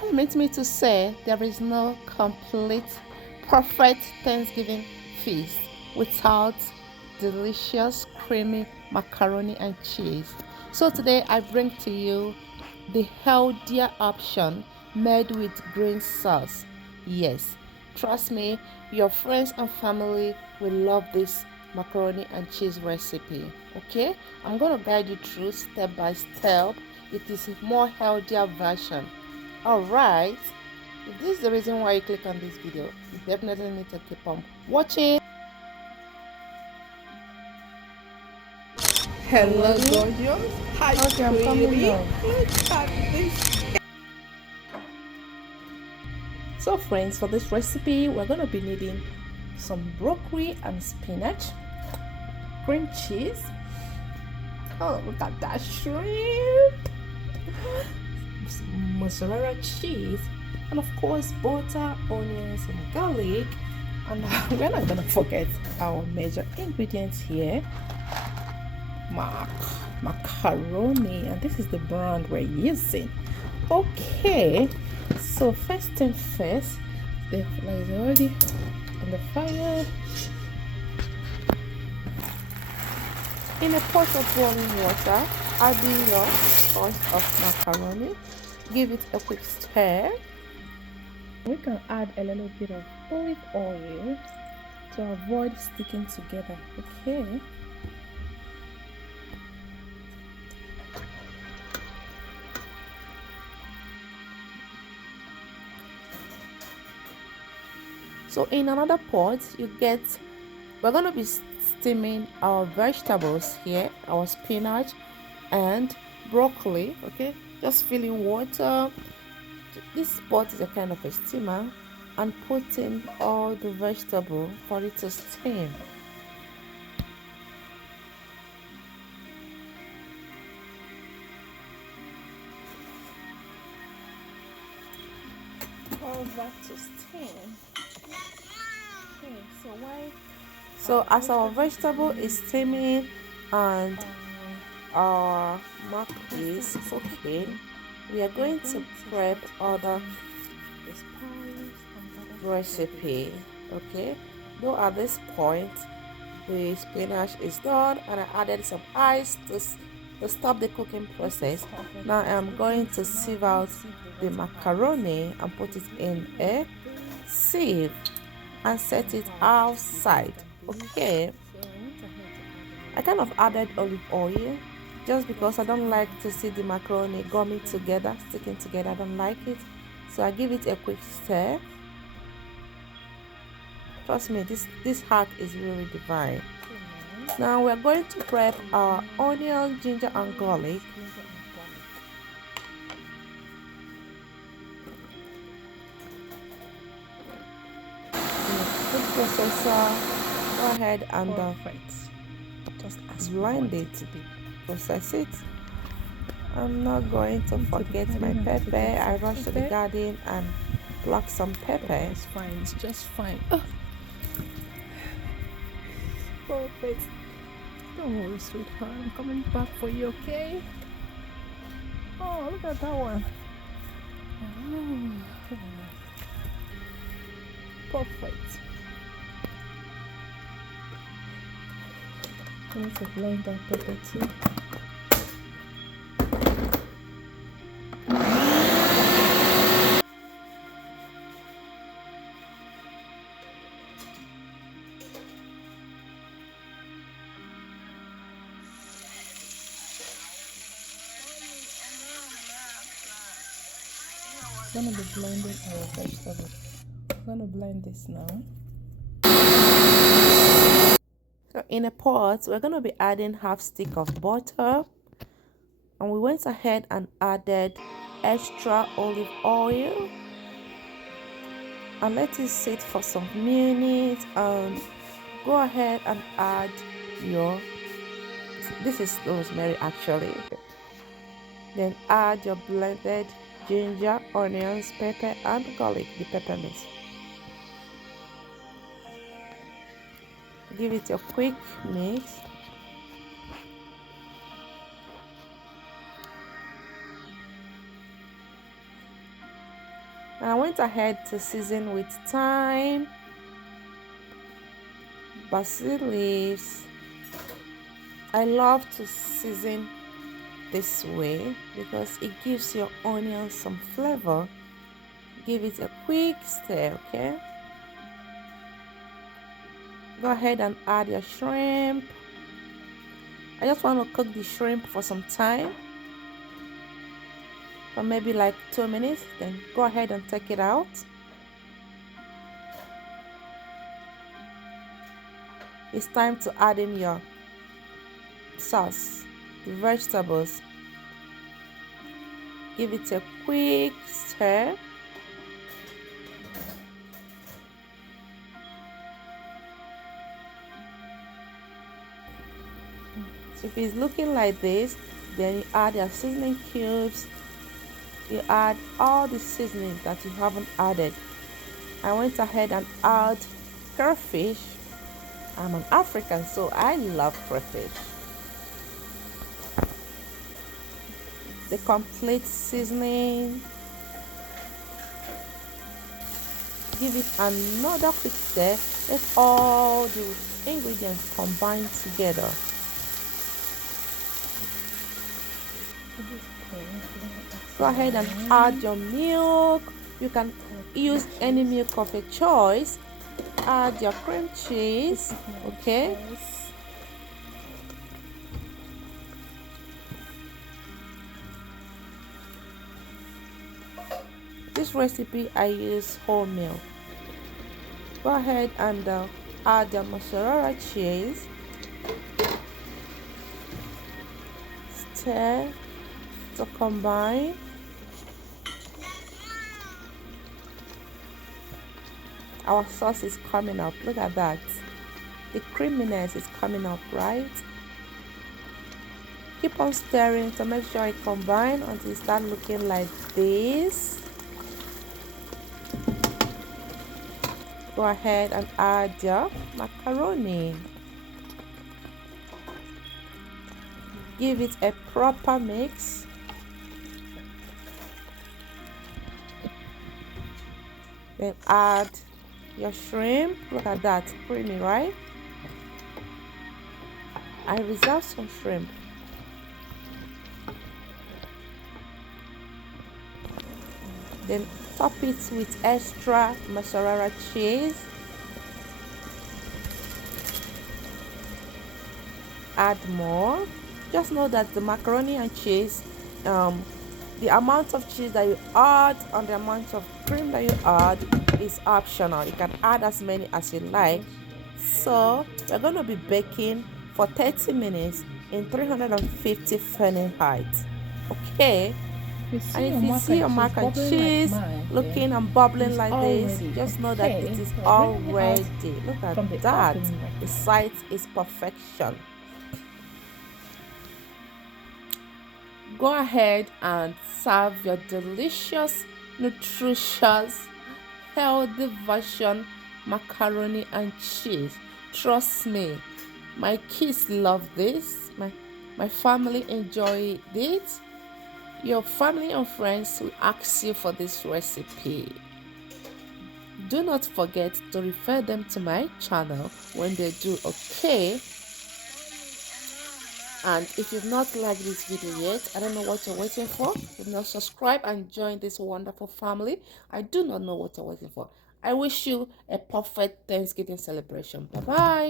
Permit me to say there is no complete, perfect Thanksgiving feast without delicious, creamy macaroni and cheese. So today I bring to you the healthier option made with green sauce. Yes, trust me, your friends and family will love this macaroni and cheese recipe. Okay, I'm going to guide you through step by step. It is a more healthier version. All right, if this is the reason why you click on this video, you definitely need to keep on watching. Hello, gorgeous. Hi, Okay, I'm sweetie. coming now. Look at this. So friends, for this recipe we're going to be needing some broccoli and spinach, cream cheese, oh look at that shrimp, some mozzarella cheese, and of course butter, onions and garlic. And we're not going to forget our major ingredients here, macaroni, and this is the brand we're using. Okay, so first thing first, the flour is already on the fire. In a pot of boiling water, add your sauce of macaroni. Give it a quick stir. We can add a little bit of olive oil to avoid sticking together. Okay. So in another pot, we're going to be steaming our vegetables here, our spinach and broccoli. Okay, just filling water. This pot is a kind of a steamer, and putting all the vegetable for it to steam. All that to steam. Okay, so as our vegetable is steaming and our mac is cooking, we are going to prep other recipe. Okay, though at this point the spinach is done and I added some ice to stop the cooking process. Now I'm going to sieve out the macaroni and put it in a sieve and set it outside. Okay, I kind of added olive oil just because I don't like to see the macaroni gumming together, sticking together. I don't like it, so I give it a quick stir. Trust me, this hack is really divine. Now we're going to prep our onion, ginger and garlic. Food processor, go ahead and just blend it to process it. I'm not going to forget my pepper. I rushed to the garden and plucked some pepper. It's fine. It's just fine. Oh. Perfect. Don't worry, sweetheart. I'm coming back for you, okay? Oh, look at that one. Oh. Perfect. I need to blend that pepper too. I'm gonna be blending our vegetables. I'm gonna blend this now. So in a pot, we're gonna be adding half stick of butter, and we went ahead and added extra olive oil and let it sit for some minutes, and go ahead and add this is rosemary actually. Then add your blended ginger, onions, pepper and garlic, the peppermint. Give it a quick mix. And I went ahead to season with thyme, basil leaves. I love to season this way because it gives your onions some flavor. Give it a quick stir, okay? Go ahead and add your shrimp. I just want to cook the shrimp for some time, for maybe like 2 minutes. Then go ahead and take it out. It's time to add in your sauce, the vegetables. Give it a quick stir. If it's looking like this, then you add your seasoning cubes. You add all the seasonings that you haven't added. I went ahead and add crayfish. I'm an African, so I love crayfish. The complete seasoning. Give it another quick stir. Let all the ingredients combine together. Go ahead and add your milk. You can use any milk of your choice. Add your cream cheese, okay? This recipe I use whole milk. Go ahead and add your mozzarella cheese. Stir to combine. Our sauce is coming up. Look at that. The creaminess is coming up, right? Keep on stirring to make sure it combines until it starts looking like this. Go ahead and add your macaroni. Give it a proper mix. Then add your shrimp. Look at that, creamy, right? I reserved some shrimp. Then top it with extra mozzarella cheese. Add more. Just know that the macaroni and cheese, the amount of cheese that you add and the amount of cream that you add is optional. You can add as many as you like. So we're going to be baking for 30 minutes in 350 Fahrenheit. Okay. And if you see your mac and cheese looking and bubbling like this, just know that it is all ready. Look at that. The sight is perfection. Go ahead and serve your delicious, nutritious, healthy version macaroni and cheese. Trust me, my kids love this. My family enjoy it. Your family and friends will ask you for this recipe. Do not forget to refer them to my channel when they do, okay? And if you've not liked this video yet, I don't know what you're waiting for. You've not subscribed and joined this wonderful family. I do not know what you're waiting for. I wish you a perfect Thanksgiving celebration. Bye-bye.